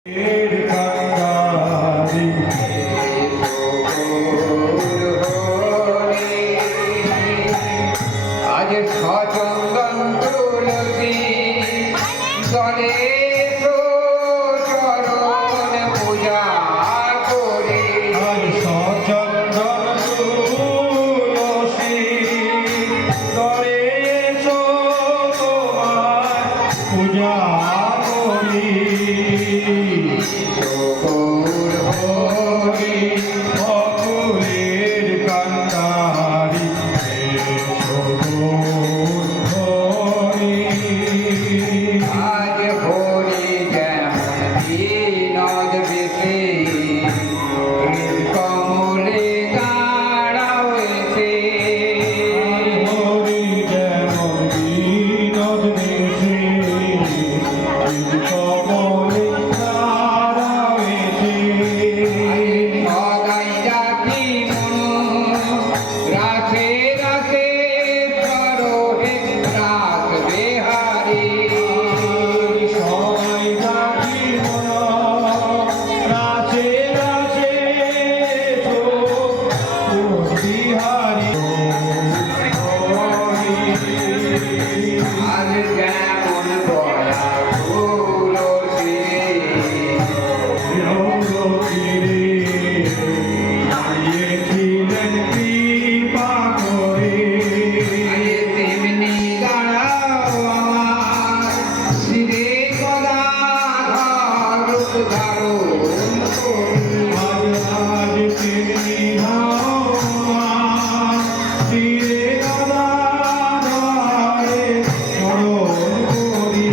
আজ সচন্দন তুলসী দলে চরণ পূজা করে আজ সচন্দন তুলসী দলে তোমার পূজা করি অকুলের কান্তারি আজ হরি যেমন বিনোদ বেশে কমলে দাঁড়াওয়েছে হরি যেমন বিনোদ দেশে কমলে দাঁড়াইছে সদাই রাখি মন রাখে রাখে সরোহে রাখ বেহারি সবাই ডাকি মন রাশে রাশে বিহারি আজ যেমন বলা তুলসী দাঁড়িয়েছিলেন কৃপা করে তেমনি দাঁড়াও আমার শিরে গদা রূপ ধারণ করে আজ তেমনি তীরে গদা ধরে স্মরণ করি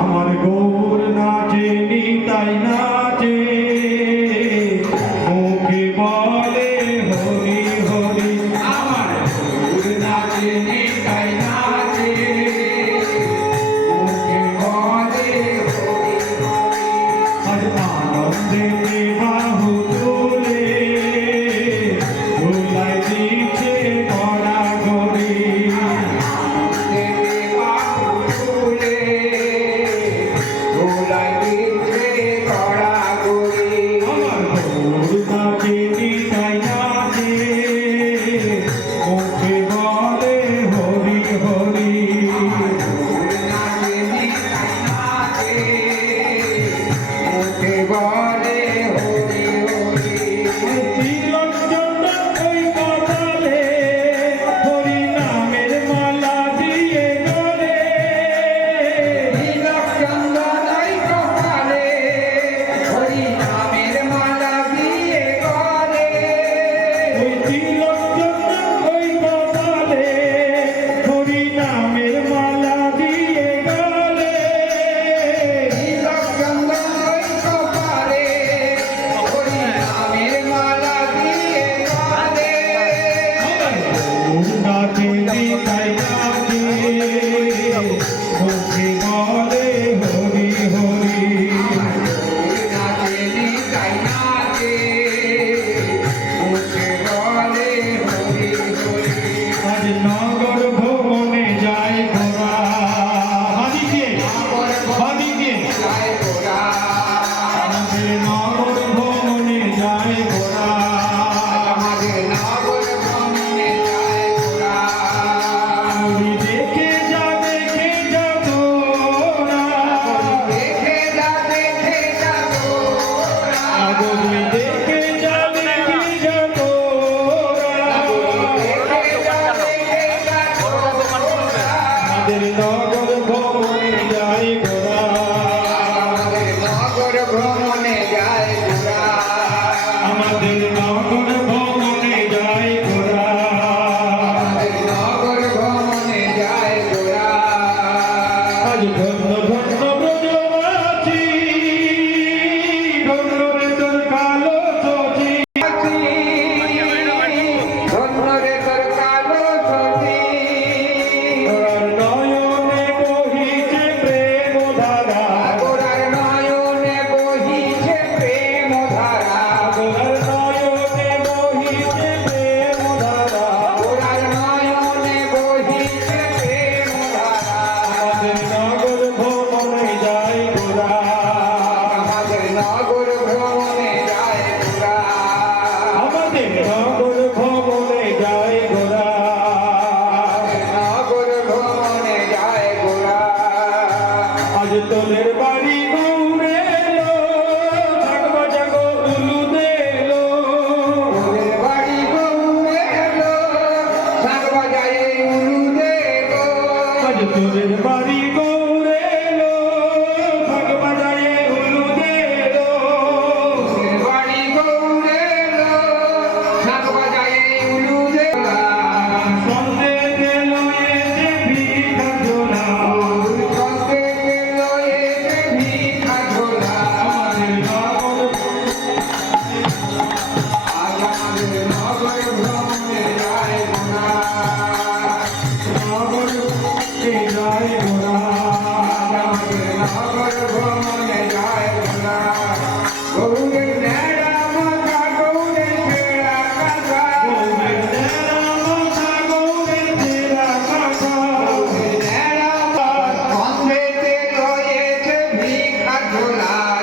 আমার গৌর নাচে নিতাই না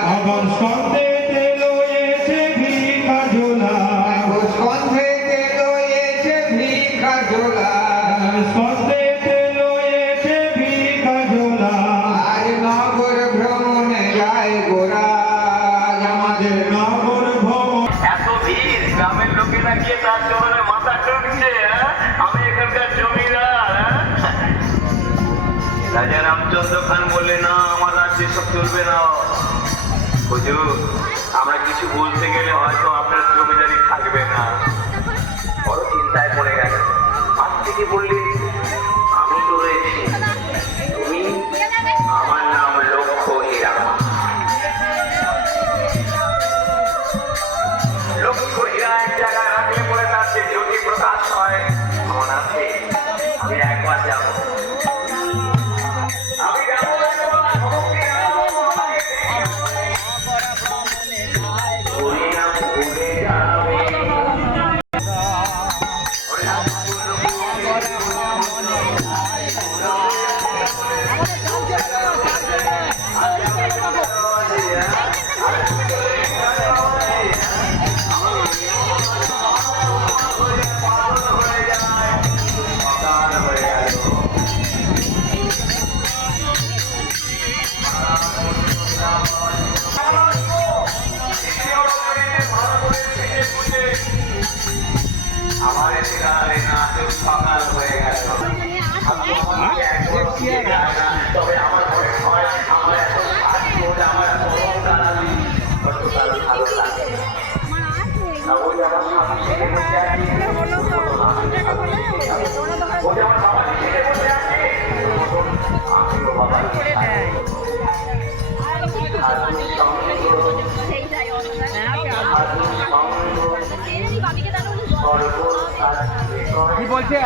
আবার সন্দেতে লয়েছে ভিক্ষা ঝোলা স্কন্ধেতে রয়েছে ভিক্ষা ঝোলা সন্দেতে লয়েছে ভিক্ষা ঝোলা আর নগর ভ্রমণে যায় গোরা আমাদের নগর ভ্রমণ এত ভিড় গ্রামের লোকেরা গিয়ে তার জমিনে মাথা টুকছে আমি এখানকার জমিদার রাজা রামচন্দ্র খান বললে না আমার রাজ্যে সব চলবে না হুজুর আমরা কিছু বলতে গেলে হয়তো আপনার জমিদারি থাকবে না বড় চিন্তায় পড়ে গেল আজ থেকে বললি আমি তো রয়েছি তুমি আমার নাম লক্ষ্য হীরা লক্ষ্য হীরা এক জায়গায় রাখলে পরে তার যে জ্যোতি প্রকাশ হয় এমন আছে আমি একবার যাবো আমি যাবো একবার ভক্তি ভুলে যাবে আমার এখানে নাচের সকাল হয়ে গেল তবে আমার মনে হয় আমার এত সাজ আমার এত দাঁড়ালি কত ভালো লাগে ওই আমার স্বামী থেকে বসে আছে ওই আমার বাবা থেকে বসে আছে আমিও বাবা কি বলছে